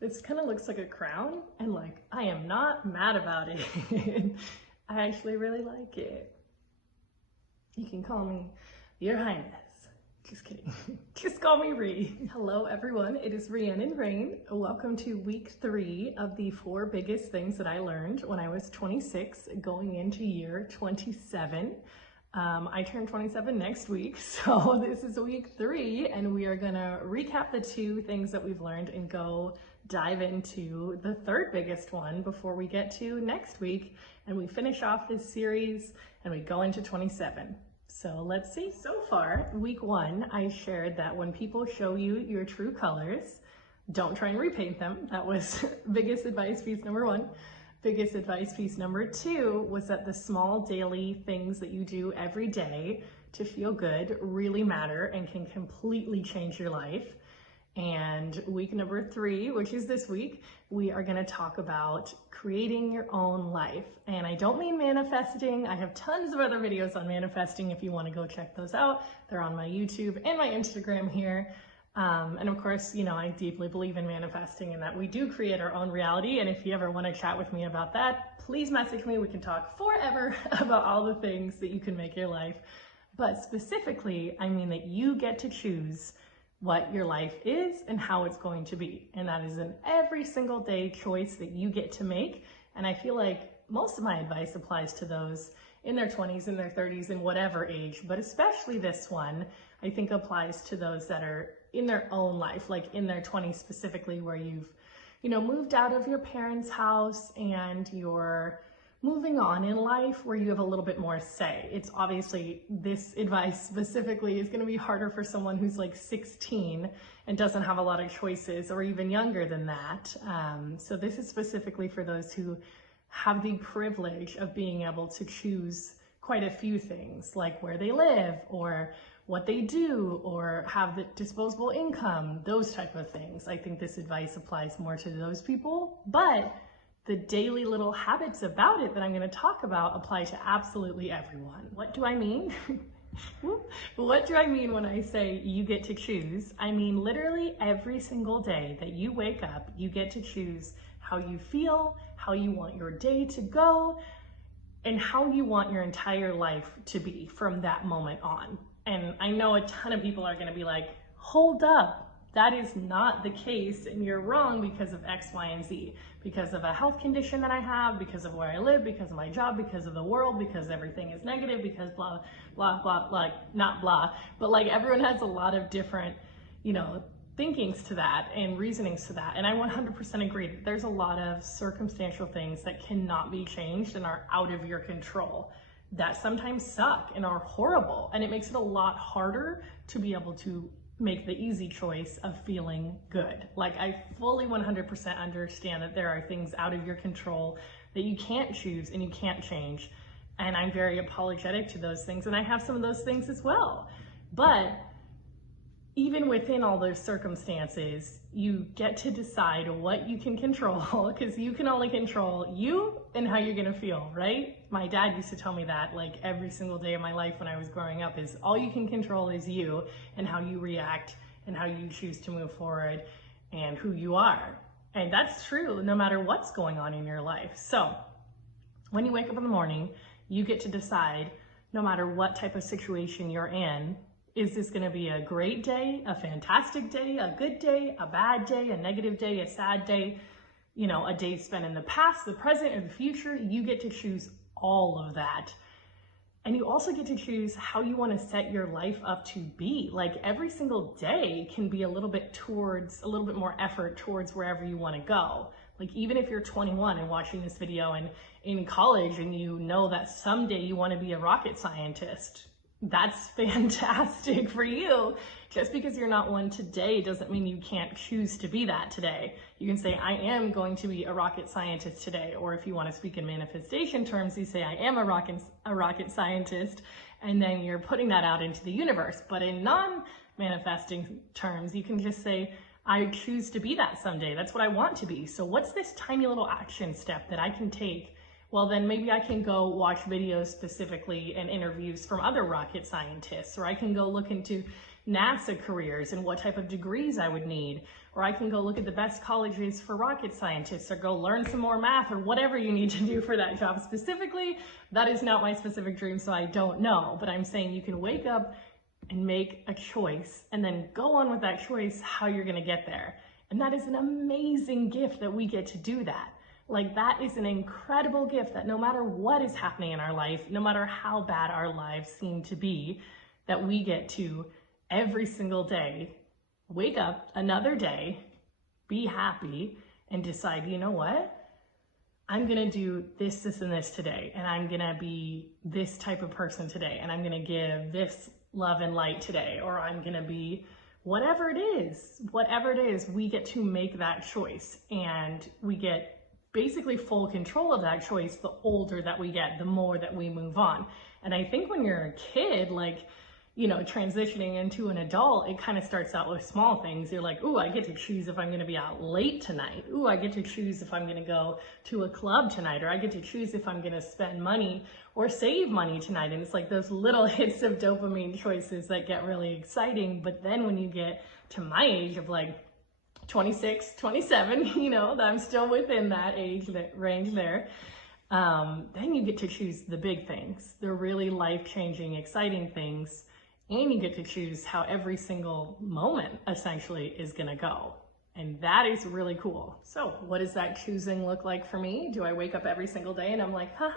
This kind of looks like a crown, and like, I am not mad about it. I actually really like it. You can call me Your Highness. Just kidding. Just call me Ree. Hello everyone, it is Rhiannon Rain. Welcome to week 3 of the 4 biggest things that I learned when I was 26 going into year 27. I turn 27 next week, so this is week 3 and we are gonna recap the 2 things that we've learned and go dive into the 3rd biggest one before we get to next week and we finish off this series and we go into 27. So let's see. So far, week 1, I shared that when people show you your true colors, don't try and repaint them. That was biggest advice piece number 1. Biggest advice piece number 2 was that the small daily things that you do every day to feel good really matter and can completely change your life. And week number 3, which is this week, we are going to talk about creating your own life. And I don't mean manifesting. I have tons of other videos on manifesting if you want to go check those out. They're on my YouTube and my Instagram here. And of course, you know, I deeply believe in manifesting and that we do create our own reality. And if you ever want to chat with me about that, please message me. We can talk forever about all the things that you can make your life. But specifically, I mean that you get to choose what your life is and how it's going to be. And that is an every single day choice that you get to make. And I feel like most of my advice applies to those in their 20s, in their 30s, in whatever age, but especially this one, I think applies to those that are in their own life, like in their 20s specifically, where you've, you know, moved out of your parents' house and you're moving on in life where you have a little bit more say. It's obviously, this advice specifically is going to be harder for someone who's like 16 and doesn't have a lot of choices, or even younger than that. So this is specifically for those who have the privilege of being able to choose quite a few things, like where they live or what they do or have the disposable income, those type of things. I think this advice applies more to those people, but the daily little habits about it that I'm going to talk about apply to absolutely everyone. What do I mean? What do I mean when I say you get to choose? I mean literally every single day that you wake up, you get to choose how you feel, how you want your day to go, and how you want your entire life to be from that moment on. And I know a ton of people are going to be like, hold up. That is not the case, and you're wrong because of X, Y, and Z. Because of a health condition that I have, because of where I live, because of my job, because of the world, because everything is negative, because blah, blah, blah, like, not blah, but like everyone has a lot of different, you know, thinkings to that and reasonings to that. And I 100% agree that there's a lot of circumstantial things that cannot be changed and are out of your control, that sometimes suck and are horrible. And it makes it a lot harder to be able to make the easy choice of feeling good. Like, I fully 100% understand that there are things out of your control that you can't choose and you can't change. And I'm very apologetic to those things. And I have some of those things as well. But even within all those circumstances, you get to decide what you can control, because you can only control you and how you're gonna feel, right? My dad used to tell me that like every single day of my life when I was growing up, is all you can control is you and how you react and how you choose to move forward and who you are. And that's true no matter what's going on in your life. So when you wake up in the morning, you get to decide, no matter what type of situation you're in, is this going to be a great day, a fantastic day, a good day, a bad day, a negative day, a sad day, you know, a day spent in the past, the present, or the future? You get to choose all of that. And you also get to choose how you want to set your life up to be. Like, every single day can be a little bit more effort towards wherever you want to go. Like, even if you're 21 and watching this video and in college and you know that someday you want to be a rocket scientist, that's fantastic for you. Just because you're not one today doesn't mean you can't choose to be that today. You can say, I am going to be a rocket scientist today. Or if you want to speak in manifestation terms, you say, I am a rocket scientist, and then you're putting that out into the universe. But in non-manifesting terms, you can just say, I choose to be that someday. That's what I want to be. So what's this tiny little action step that I can take? Well, then maybe I can go watch videos specifically and interviews from other rocket scientists, or I can go look into, NASA careers and what type of degrees I would need. Or I can go look at the best colleges for rocket scientists, or go learn some more math, or whatever you need to do for that job specifically. That is not my specific dream, so I don't know. But I'm saying you can wake up and make a choice and then go on with that choice how you're gonna get there. And that is an amazing gift that we get to do that. Like, that is an incredible gift that no matter what is happening in our life, no matter how bad our lives seem to be, that we get to every single day wake up another day, be happy, and decide, you know what? I'm gonna do this, this, and this today, and I'm gonna be this type of person today, and I'm gonna give this love and light today, or I'm gonna be whatever it is, we get to make that choice, and we get basically full control of that choice the older that we get, the more that we move on. And I think when you're a kid, like, you know, transitioning into an adult, it kind of starts out with small things. You're like, ooh, I get to choose if I'm going to be out late tonight. Ooh, I get to choose if I'm going to go to a club tonight, or I get to choose if I'm going to spend money or save money tonight. And it's like those little hits of dopamine choices that get really exciting. But then when you get to my age of like 26, 27, you know, that I'm still within that age, that range there, then you get to choose the big things, the really life-changing, exciting things. And you get to choose how every single moment essentially is gonna go. And that is really cool. So what does that choosing look like for me? Do I wake up every single day and I'm like, haha,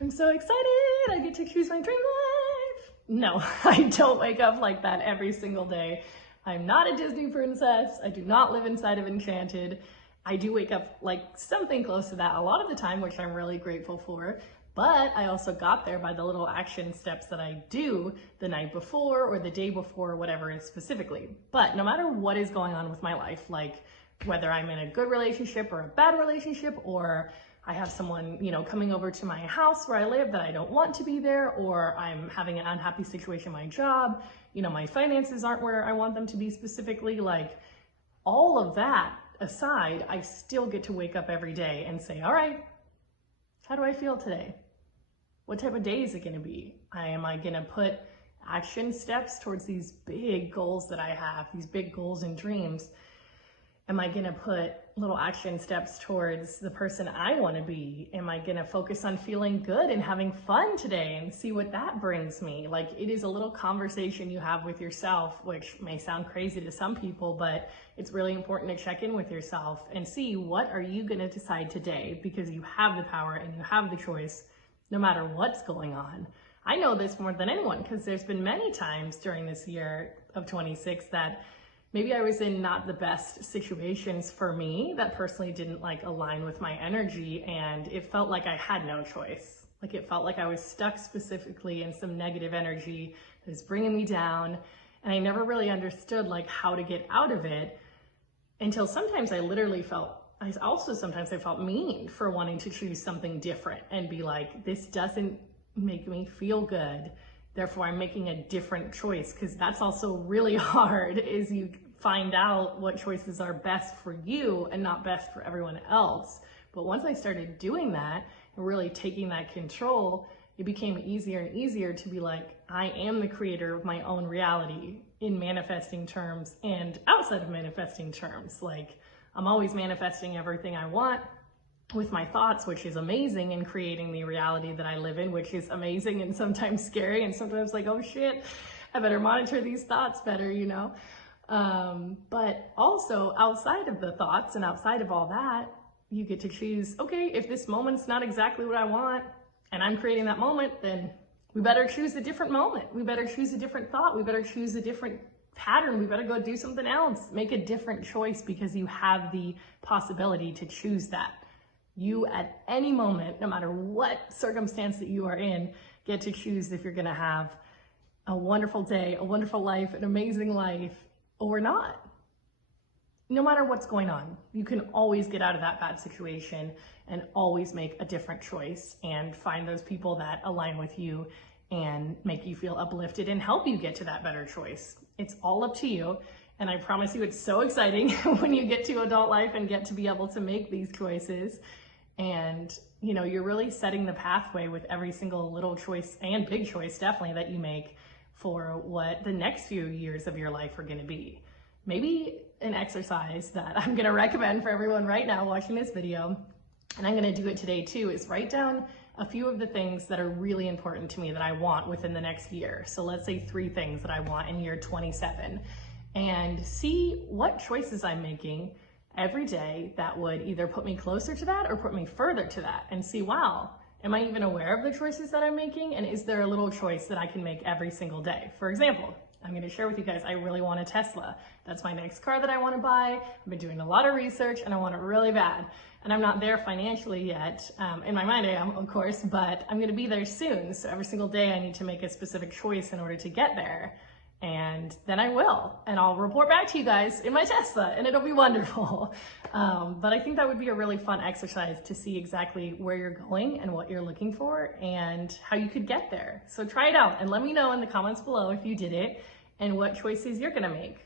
I'm so excited, I get to choose my dream life? No, I don't wake up like that every single day. I'm not a Disney princess. I do not live inside of Enchanted. I do wake up like something close to that a lot of the time, which I'm really grateful for. But I also got there by the little action steps that I do the night before or the day before, whatever it is specifically. But no matter what is going on with my life, like whether I'm in a good relationship or a bad relationship, or I have someone, you know, coming over to my house where I live that I don't want to be there, or I'm having an unhappy situation in my job, you know, my finances aren't where I want them to be specifically, like all of that aside, I still get to wake up every day and say, all right, how do I feel today? What type of day is it gonna be? Am I gonna put action steps towards these big goals that I have, these big goals and dreams? Am I gonna put little action steps towards the person I wanna be? Am I gonna focus on feeling good and having fun today and see what that brings me? Like, it is a little conversation you have with yourself, which may sound crazy to some people, but it's really important to check in with yourself and see what are you gonna decide today, because you have the power and you have the choice no matter what's going on. I know this more than anyone because there's been many times during this year of 26 that maybe I was in not the best situations for me that personally didn't like align with my energy, and it felt like I had no choice. Like, it felt like I was stuck specifically in some negative energy that was bringing me down, and I never really understood like how to get out of it until sometimes I literally felt, sometimes I felt mean for wanting to choose something different and be like, this doesn't make me feel good, therefore I'm making a different choice. Because that's also really hard, is you find out what choices are best for you and not best for everyone else. But once I started doing that and really taking that control, it became easier and easier to be like, I am the creator of my own reality in manifesting terms and outside of manifesting terms. Like, I'm always manifesting everything I want with my thoughts, which is amazing, and creating the reality that I live in, which is amazing and sometimes scary and sometimes like, oh shit, I better monitor these thoughts better, you know? But also outside of the thoughts and outside of all that, you get to choose, okay, if this moment's not exactly what I want and I'm creating that moment, then we better choose a different moment. We better choose a different thought. We better choose a different pattern. We better go do something else. Make a different choice, because you have the possibility to choose that. You, at any moment, no matter what circumstance that you are in, get to choose if you're gonna have a wonderful day, a wonderful life, an amazing life, or not. No matter what's going on, you can always get out of that bad situation and always make a different choice and find those people that align with you and make you feel uplifted and help you get to that better choice. It's all up to you. And I promise you, it's so exciting when you get to adult life and get to be able to make these choices. And, you know, you're really setting the pathway with every single little choice and big choice, definitely, that you make for what the next few years of your life are going to be. Maybe an exercise that I'm going to recommend for everyone right now watching this video, and I'm going to do it today too, is write down a few of the things that are really important to me that I want within the next year. So let's say 3 things that I want in year 27, and see what choices I'm making every day that would either put me closer to that or put me further to that, and see, wow, am I even aware of the choices that I'm making? And is there a little choice that I can make every single day? For example, I'm going to share with you guys, I really want a Tesla. That's my next car that I want to buy. I've been doing a lot of research and I want it really bad. And I'm not there financially yet. In my mind I am, of course, but I'm going to be there soon. So every single day I need to make a specific choice in order to get there. And then I will, and I'll report back to you guys in my Tesla, and it'll be wonderful. But I think that would be a really fun exercise to see exactly where you're going and what you're looking for and how you could get there. So try it out and let me know in the comments below if you did it and what choices you're gonna make.